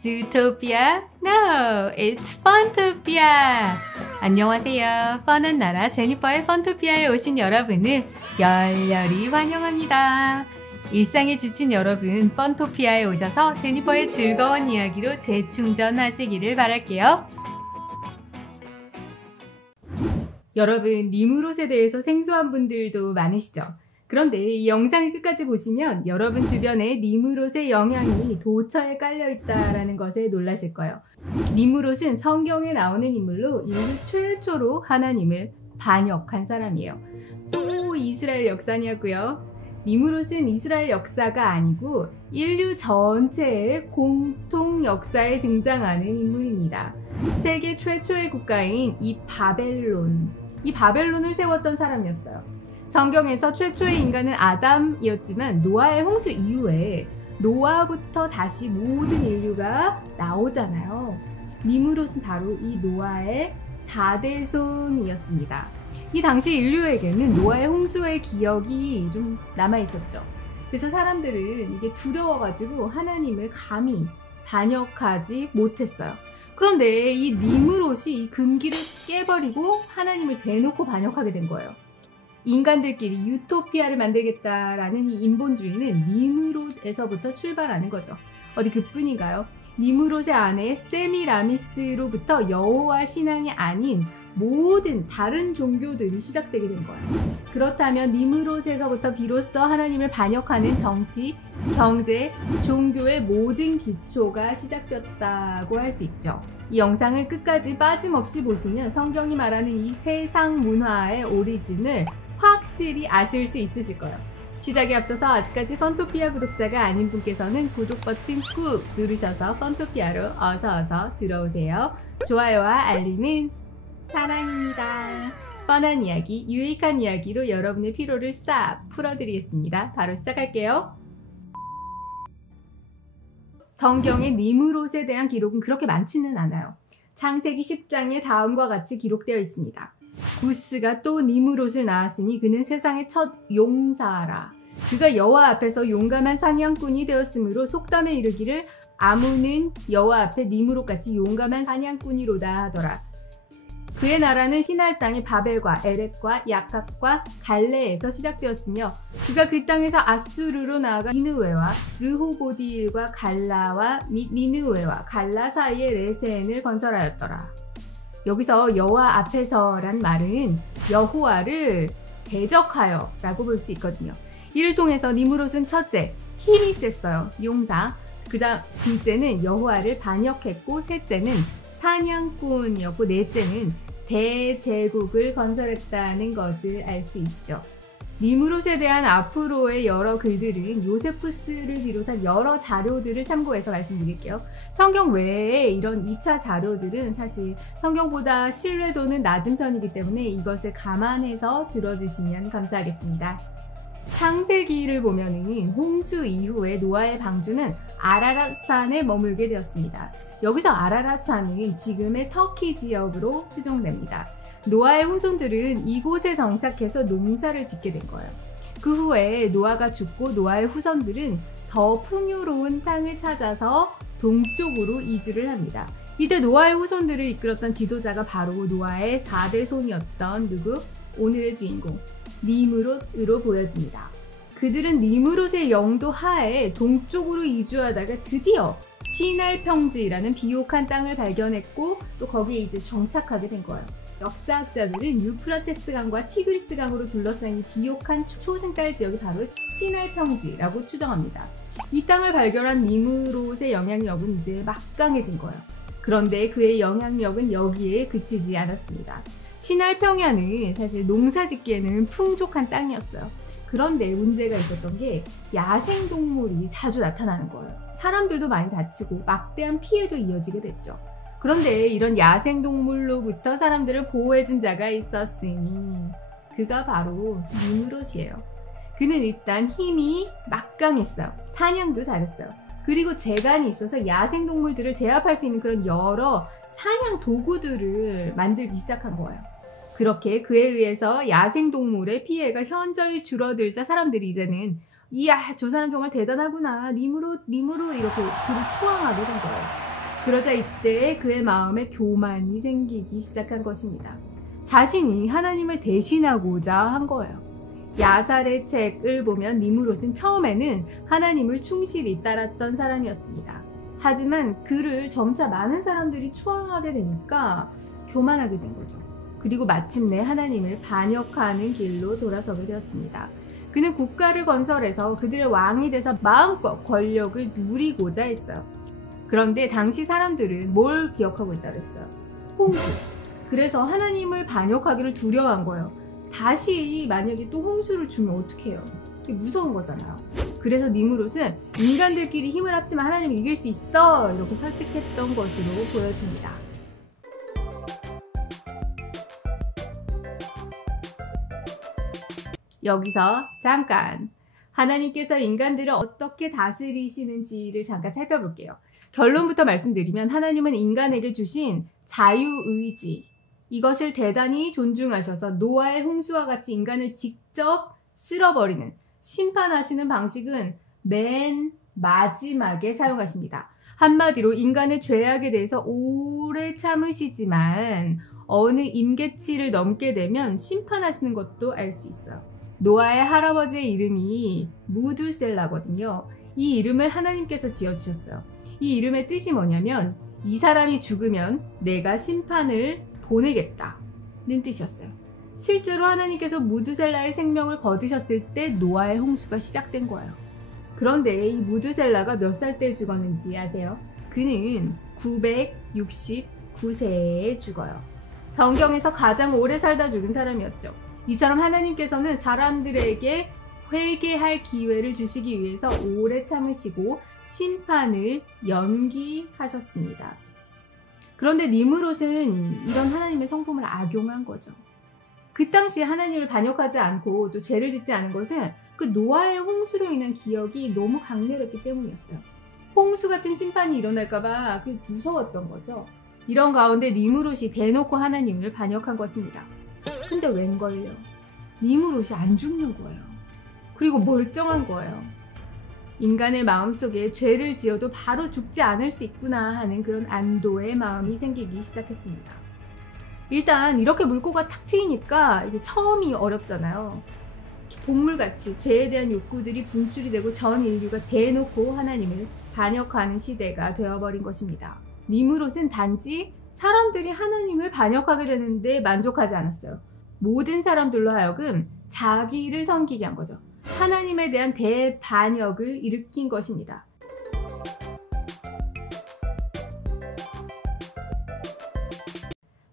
Zootopia? No, it's Funtopia. 안녕하세요. 펀한 나라 제니퍼의 펀토피아에 오신 여러분을 열렬히 환영합니다. 일상에 지친 여러분, 펀토피아에 오셔서 제니퍼의 즐거운 이야기로 재충전하시기를 바랄게요. 여러분, 니무롯에 대해서 생소한 분들도 많으시죠? 그런데 이 영상을 끝까지 보시면 여러분 주변에 니무롯의 영향이 도처에 깔려있다는 것에 놀라실 거예요. 니무롯은 성경에 나오는 인물로 인류 최초로 하나님을 반역한 사람이에요. 또 이스라엘 역사냐고요? 니무롯은 이스라엘 역사가 아니고 인류 전체의 공통 역사에 등장하는 인물입니다. 세계 최초의 국가인 이 바벨론을 세웠던 사람이었어요. 성경에서 최초의 인간은 아담이었지만 노아의 홍수 이후에 노아부터 다시 모든 인류가 나오잖아요. 니무롯은 바로 이 노아의 4대손이었습니다. 이 당시 인류에게는 노아의 홍수의 기억이 좀 남아있었죠. 그래서 사람들은 이게 두려워가지고 하나님을 감히 반역하지 못했어요. 그런데 이 니무롯이 이 금기를 깨버리고 하나님을 대놓고 반역하게 된 거예요. 인간들끼리 유토피아를 만들겠다라는 이 인본주의는 니무롯에서부터 출발하는 거죠. 어디 그뿐인가요? 니무롯의 아내 세미라미스로부터 여호와 신앙이 아닌 모든 다른 종교들이 시작되게 된 거예요. 그렇다면 니무롯에서부터 비로소 하나님을 반역하는 정치, 경제, 종교의 모든 기초가 시작되었다고 할 수 있죠. 이 영상을 끝까지 빠짐없이 보시면 성경이 말하는 이 세상 문화의 오리진을 확실히 아실 수 있으실 거예요. 시작에 앞서서 아직까지 펀토피아 구독자가 아닌 분께서는 구독 버튼 꾹 누르셔서 펀토피아로 어서 들어오세요. 좋아요와 알림은 사랑입니다. 뻔한 이야기, 유익한 이야기로 여러분의 피로를 싹 풀어드리겠습니다. 바로 시작할게요. 성경의 니무롯에 대한 기록은 그렇게 많지는 않아요. 창세기 10장에 다음과 같이 기록되어 있습니다. 구스가 또 니무롯을 낳았으니 그는 세상의 첫 용사라. 그가 여호와 앞에서 용감한 사냥꾼이 되었으므로 속담에 이르기를 아무는 여호와 앞에 니무롯같이 용감한 사냥꾼이로다 하더라. 그의 나라는 시날 땅의 바벨과 에렉과 야각과 갈레에서 시작되었으며 그가 그 땅에서 아수르로 나아가 니느웨와 르호보디일과 갈라와 및 니느웨와 갈라 사이에 레센을 건설하였더라. 여기서 여호와 앞에서란 말은 여호와를 대적하여 라고 볼 수 있거든요. 이를 통해서 니무롯은 첫째, 힘이 셌어요. 용사. 둘째는 여호와를 반역했고, 셋째는 사냥꾼이었고, 넷째는 대제국을 건설했다는 것을 알 수 있죠. 니무롯에 대한 앞으로의 여러 글들은 요세푸스를 비롯한 여러 자료들을 참고해서 말씀드릴게요. 성경 외에 이런 2차 자료들은 사실 성경보다 신뢰도는 낮은 편이기 때문에 이것을 감안해서 들어주시면 감사하겠습니다. 창세기를 보면은 홍수 이후에 노아의 방주는 아라랏산에 머물게 되었습니다. 여기서 아라랏산은 지금의 터키 지역으로 추정됩니다. 노아의 후손들은 이곳에 정착해서 농사를 짓게 된 거예요. 그 후에 노아가 죽고 노아의 후손들은 더 풍요로운 땅을 찾아서 동쪽으로 이주를 합니다. 이때 노아의 후손들을 이끌었던 지도자가 바로 노아의 4대 손이었던 오늘의 주인공 니무롯으로 보여집니다. 그들은 니무롯의 영도 하에 동쪽으로 이주하다가 드디어 시날 평지라는 비옥한 땅을 발견했고 또 거기에 이제 정착하게 된 거예요. 역사학자들은 유프라테스 강과 티그리스 강으로 둘러싸인 비옥한 초생딸 지역이 바로 시날 평지라고 추정합니다. 이 땅을 발견한 니무롯의 영향력은 이제 막강해진 거예요. 그런데 그의 영향력은 여기에 그치지 않았습니다. 시날 평야는 사실 농사 짓기에는 풍족한 땅이었어요. 그런데 문제가 있었던 게 야생동물이 자주 나타나는 거예요. 사람들도 많이 다치고 막대한 피해도 이어지게 됐죠. 그런데 이런 야생동물로부터 사람들을 보호해준 자가 있었으니 그가 바로 니무롯이에요. 그는 일단 힘이 막강했어요. 사냥도 잘했어요. 그리고 재간이 있어서 야생동물들을 제압할 수 있는 그런 여러 사냥 도구들을 만들기 시작한 거예요. 그렇게 그에 의해서 야생동물의 피해가 현저히 줄어들자 사람들이 이제는 이야, 저 사람 정말 대단하구나. 니므롯 이렇게 그를 추앙하게 된 거예요. 그러자 이때 그의 마음에 교만이 생기기 시작한 것입니다. 자신이 하나님을 대신하고자 한 거예요. 야살의 책을 보면 니므롯은 처음에는 하나님을 충실히 따랐던 사람이었습니다. 하지만 그를 점차 많은 사람들이 추앙하게 되니까 교만하게 된 거죠. 그리고 마침내 하나님을 반역하는 길로 돌아서게 되었습니다. 그는 국가를 건설해서 그들의 왕이 돼서 마음껏 권력을 누리고자 했어요. 그런데 당시 사람들은 뭘 기억하고 있다 그랬어요? 홍수. 그래서 하나님을 반역하기를 두려워한 거예요. 다시 만약에 또 홍수를 주면 어떡해요? 무서운 거잖아요. 그래서 니므롯은 인간들끼리 힘을 합치면 하나님을 이길 수 있어! 이렇게 설득했던 것으로 보여집니다. 여기서 잠깐 하나님께서 인간들을 어떻게 다스리시는지를 잠깐 살펴볼게요. 결론부터 말씀드리면 하나님은 인간에게 주신 자유의지, 이것을 대단히 존중하셔서 노아의 홍수와 같이 인간을 직접 쓸어버리는, 심판하시는 방식은 맨 마지막에 사용하십니다. 한마디로 인간의 죄악에 대해서 오래 참으시지만 어느 임계치를 넘게 되면 심판하시는 것도 알 수 있어요. 노아의 할아버지의 이름이 무두셀라거든요. 이 이름을 하나님께서 지어주셨어요. 이 이름의 뜻이 뭐냐면 이 사람이 죽으면 내가 심판을 보내겠다는 뜻이었어요. 실제로 하나님께서 무두셀라의 생명을 거두셨을 때 노아의 홍수가 시작된 거예요. 그런데 이 무두셀라가 몇 살 때 죽었는지 아세요? 그는 969세에 죽어요. 성경에서 가장 오래 살다 죽은 사람이었죠. 이처럼 하나님께서는 사람들에게 회개할 기회를 주시기 위해서 오래 참으시고 심판을 연기하셨습니다. 그런데 니므롯은 이런 하나님의 성품을 악용한 거죠. 그 당시 하나님을 반역하지 않고 또 죄를 짓지 않은 것은 그 노아의 홍수로 인한 기억이 너무 강렬했기 때문이었어요. 홍수 같은 심판이 일어날까봐 그게 무서웠던 거죠. 이런 가운데 니므롯이 대놓고 하나님을 반역한 것입니다. 근데 웬걸요? 니므롯이 안 죽는 거예요. 그리고 멀쩡한 거예요. 인간의 마음속에 죄를 지어도 바로 죽지 않을 수 있구나 하는 그런 안도의 마음이 생기기 시작했습니다. 일단 이렇게 물꼬가 탁 트이니까 이게 처음이 어렵잖아요. 동물같이 죄에 대한 욕구들이 분출이 되고 전 인류가 대놓고 하나님을 반역하는 시대가 되어버린 것입니다. 니므롯은 단지 사람들이 하나님을 반역하게 되는데 만족하지 않았어요. 모든 사람들로 하여금 자기를 섬기게 한 거죠. 하나님에 대한 대반역을 일으킨 것입니다.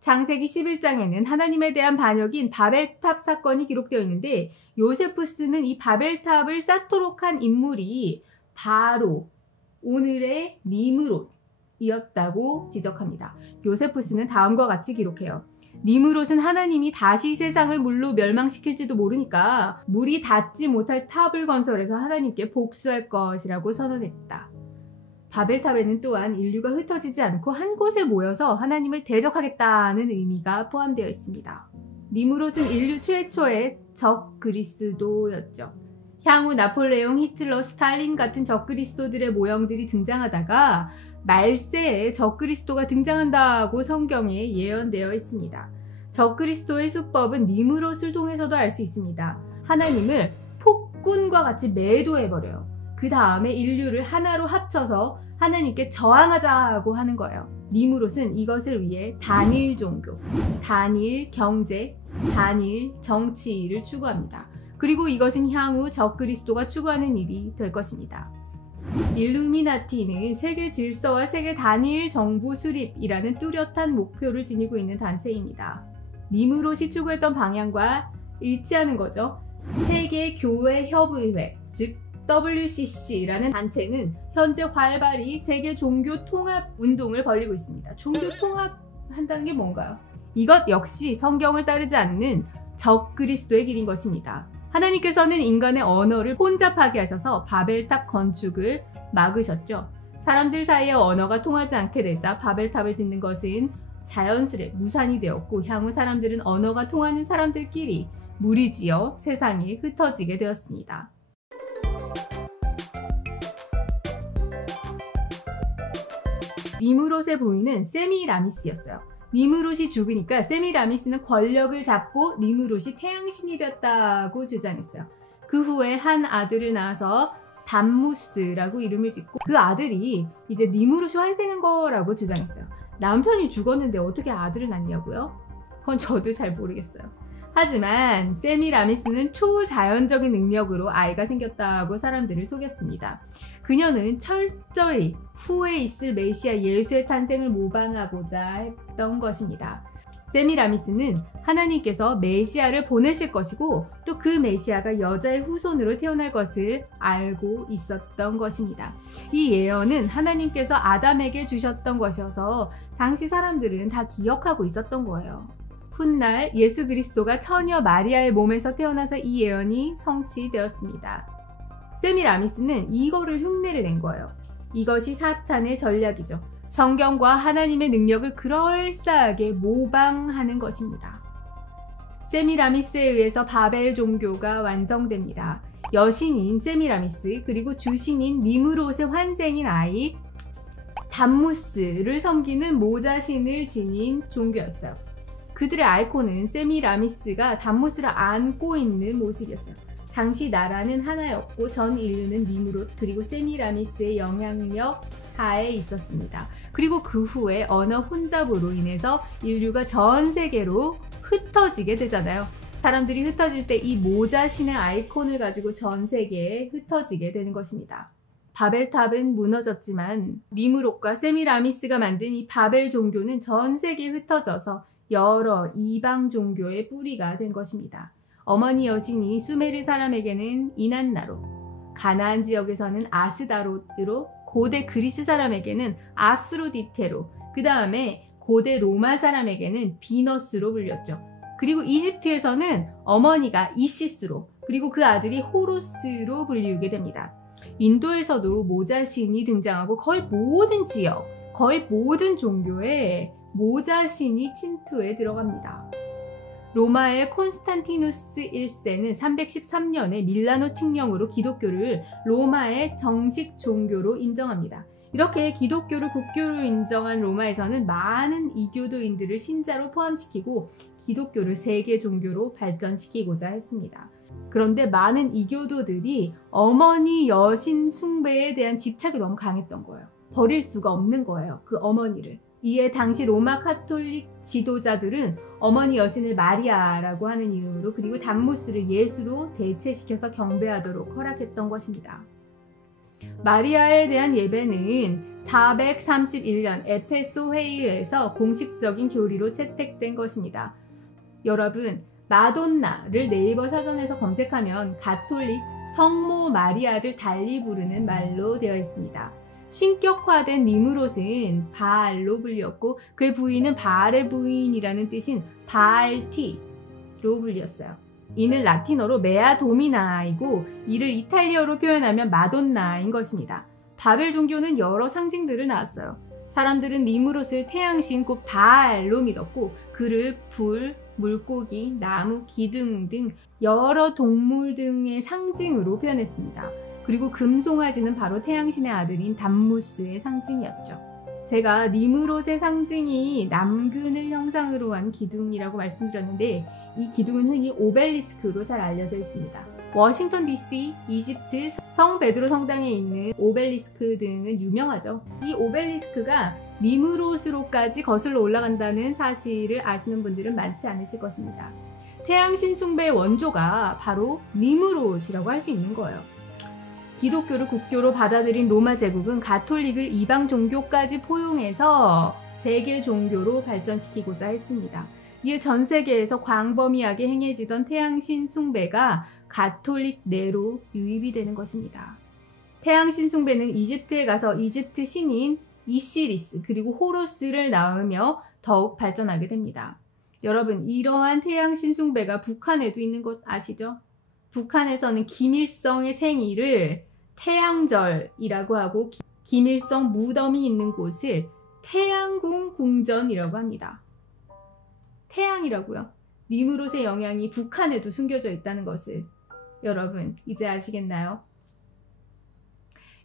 창세기 11장에는 하나님에 대한 반역인 바벨탑 사건이 기록되어 있는데 요세푸스는 이 바벨탑을 쌓도록 한 인물이 바로 오늘의 니므롯이었다고 지적합니다. 요세푸스는 다음과 같이 기록해요. 니므롯은 하나님이 다시 세상을 물로 멸망시킬지도 모르니까 물이 닿지 못할 탑을 건설해서 하나님께 복수할 것이라고 선언했다. 바벨탑에는 또한 인류가 흩어지지 않고 한 곳에 모여서 하나님을 대적하겠다는 의미가 포함되어 있습니다. 니므롯은 인류 최초의 적 그리스도였죠. 향후 나폴레옹, 히틀러, 스탈린 같은 적 그리스도들의 모형들이 등장하다가 말세에 적 그리스도가 등장한다고 성경에 예언되어 있습니다. 적 그리스도의 수법은 니므롯을 통해서도 알 수 있습니다. 하나님을 폭군과 같이 매도해버려요. 그 다음에 인류를 하나로 합쳐서 하나님께 저항하자고 하는 거예요. 니므롯은 이것을 위해 단일 종교, 단일 경제, 단일 정치를 추구합니다. 그리고 이것은 향후 적 그리스도가 추구하는 일이 될 것입니다. 일루미나티는 세계 질서와 세계 단일 정부 수립이라는 뚜렷한 목표를 지니고 있는 단체입니다. 니므롯이 추구했던 방향과 일치하는 거죠. 세계 교회 협의회, 즉 WCC라는 단체는 현재 활발히 세계 종교 통합 운동을 벌이고 있습니다. 종교 통합한다는 게 뭔가요? 이것 역시 성경을 따르지 않는 적 그리스도의 길인 것입니다. 하나님께서는 인간의 언어를 혼잡하게 하셔서 바벨탑 건축을 막으셨죠. 사람들 사이에 언어가 통하지 않게 되자 바벨탑을 짓는 것은 자연스레 무산이 되었고 향후 사람들은 언어가 통하는 사람들끼리 무리지어 세상에 흩어지게 되었습니다. 니무롯의 부인은 세미라미스였어요. 니무롯이 죽으니까 세미라미스는 권력을 잡고 니무롯이 태양신이 되었다고 주장했어요. 그 후에 한 아들을 낳아서 담무스라고 이름을 짓고 그 아들이 이제 니무롯이 환생한 거라고 주장했어요. 남편이 죽었는데 어떻게 아들을 낳냐고요? 그건 저도 잘 모르겠어요. 하지만 세미라미스는 초자연적인 능력으로 아이가 생겼다고 사람들을 속였습니다. 그녀는 철저히 후에 있을 메시아 예수의 탄생을 모방하고자 했던 것입니다. 세미라미스는 하나님께서 메시아를 보내실 것이고 또 그 메시아가 여자의 후손으로 태어날 것을 알고 있었던 것입니다. 이 예언은 하나님께서 아담에게 주셨던 것이어서 당시 사람들은 다 기억하고 있었던 거예요. 훗날 예수 그리스도가 처녀 마리아의 몸에서 태어나서 이 예언이 성취되었습니다. 세미라미스는 이거를 흉내를 낸 거예요. 이것이 사탄의 전략이죠. 성경과 하나님의 능력을 그럴싸하게 모방하는 것입니다. 세미라미스에 의해서 바벨 종교가 완성됩니다. 여신인 세미라미스 그리고 주신인 니무롯의 환생인 아이 담무스를 섬기는 모자신을 지닌 종교였어요. 그들의 아이콘은 세미라미스가 담무스를 안고 있는 모습이었어요. 당시 나라는 하나였고 전 인류는 니무롯 그리고 세미라미스의 영향력 하에 있었습니다. 그리고 그 후에 언어 혼잡으로 인해서 인류가 전 세계로 흩어지게 되잖아요. 사람들이 흩어질 때 이 모자신의 아이콘을 가지고 전 세계에 흩어지게 되는 것입니다. 바벨탑은 무너졌지만 니무롯과 세미라미스가 만든 이 바벨 종교는 전 세계에 흩어져서 여러 이방 종교의 뿌리가 된 것입니다. 어머니 여신이 수메르 사람에게는 이난나로, 가나안 지역에서는 아스다롯으로, 고대 그리스 사람에게는 아프로디테로, 그 다음에 고대 로마 사람에게는 비너스로 불렸죠. 그리고 이집트에서는 어머니가 이시스로, 그리고 그 아들이 호로스로 불리우게 됩니다. 인도에서도 모자신이 등장하고 거의 모든 지역, 거의 모든 종교에 모자신이 침투해 들어갑니다. 로마의 콘스탄티누스 1세는 313년에 밀라노 칙령으로 기독교를 로마의 정식 종교로 인정합니다. 이렇게 기독교를 국교로 인정한 로마에서는 많은 이교도인들을 신자로 포함시키고 기독교를 세계 종교로 발전시키고자 했습니다. 그런데 많은 이교도들이 어머니 여신 숭배에 대한 집착이 너무 강했던 거예요. 버릴 수가 없는 거예요, 그 어머니를. 이에 당시 로마 카톨릭 지도자들은 어머니 여신을 마리아라고 하는 이름으로 그리고 담무스를 예수로 대체시켜서 경배하도록 허락했던 것입니다. 마리아에 대한 예배는 431년 에페소 회의에서 공식적인 교리로 채택된 것입니다. 여러분, 마돈나를 네이버 사전에서 검색하면 가톨릭 성모 마리아를 달리 부르는 말로 되어 있습니다. 신격화된 니무롯은 바알로 불렸고 그의 부인은 바알의 부인이라는 뜻인 바알티로 불렸어요. 이는 라틴어로 메아 도미나이고 이를 이탈리아어로 표현하면 마돈나인 것입니다. 바벨 종교는 여러 상징들을 낳았어요. 사람들은 니무롯을 태양신 곧 바알로 믿었고 그를 불, 물고기, 나무, 기둥 등 여러 동물 등의 상징으로 표현했습니다. 그리고 금송아지는 바로 태양신의 아들인 담무스의 상징이었죠. 제가 니무롯의 상징이 남근을 형상으로 한 기둥이라고 말씀드렸는데 이 기둥은 흔히 오벨리스크로 잘 알려져 있습니다. 워싱턴 DC, 이집트 성 베드로 성당에 있는 오벨리스크 등은 유명하죠. 이 오벨리스크가 니무롯으로까지 거슬러 올라간다는 사실을 아시는 분들은 많지 않으실 것입니다. 태양신 숭배의 원조가 바로 니무롯이라고 할 수 있는 거예요. 기독교를 국교로 받아들인 로마 제국은 가톨릭을 이방 종교까지 포용해서 세계 종교로 발전시키고자 했습니다. 이에 전 세계에서 광범위하게 행해지던 태양신 숭배가 가톨릭 내로 유입이 되는 것입니다. 태양신 숭배는 이집트에 가서 이집트 신인 이시리스 그리고 호로스를 낳으며 더욱 발전하게 됩니다. 여러분, 이러한 태양신 숭배가 북한에도 있는 것 아시죠? 북한에서는 김일성의 생일을 태양절이라고 하고 김일성 무덤이 있는 곳을 태양궁 궁전이라고 합니다. 태양이라고요. 니무롯의 영향이 북한에도 숨겨져 있다는 것을 여러분 이제 아시겠나요?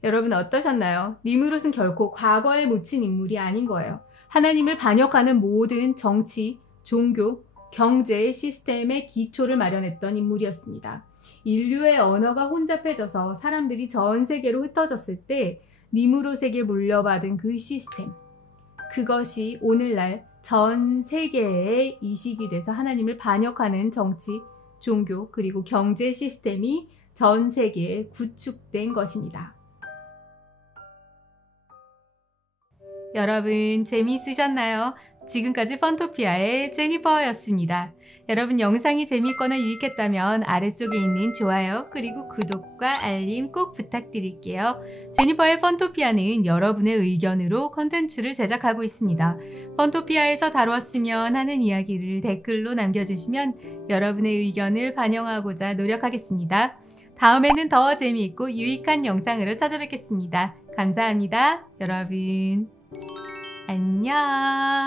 여러분 어떠셨나요? 니므롯은 결코 과거에 묻힌 인물이 아닌 거예요. 하나님을 반역하는 모든 정치, 종교, 경제 시스템의 기초를 마련했던 인물이었습니다. 인류의 언어가 혼잡해져서 사람들이 전 세계로 흩어졌을 때 니므롯에게 물려받은 그 시스템, 그것이 오늘날 전 세계에 이식이 돼서 하나님을 반역하는 정치, 종교, 그리고 경제 시스템이 전 세계에 구축된 것입니다. 여러분 재미있으셨나요? 지금까지 펀토피아의 제니퍼였습니다. 여러분 영상이 재미있거나 유익했다면 아래쪽에 있는 좋아요 그리고 구독과 알림 꼭 부탁드릴게요. 제니퍼의 펀토피아는 여러분의 의견으로 컨텐츠를 제작하고 있습니다. 펀토피아에서 다루었으면 하는 이야기를 댓글로 남겨주시면 여러분의 의견을 반영하고자 노력하겠습니다. 다음에는 더 재미있고 유익한 영상으로 찾아뵙겠습니다. 감사합니다. 여러분 안녕.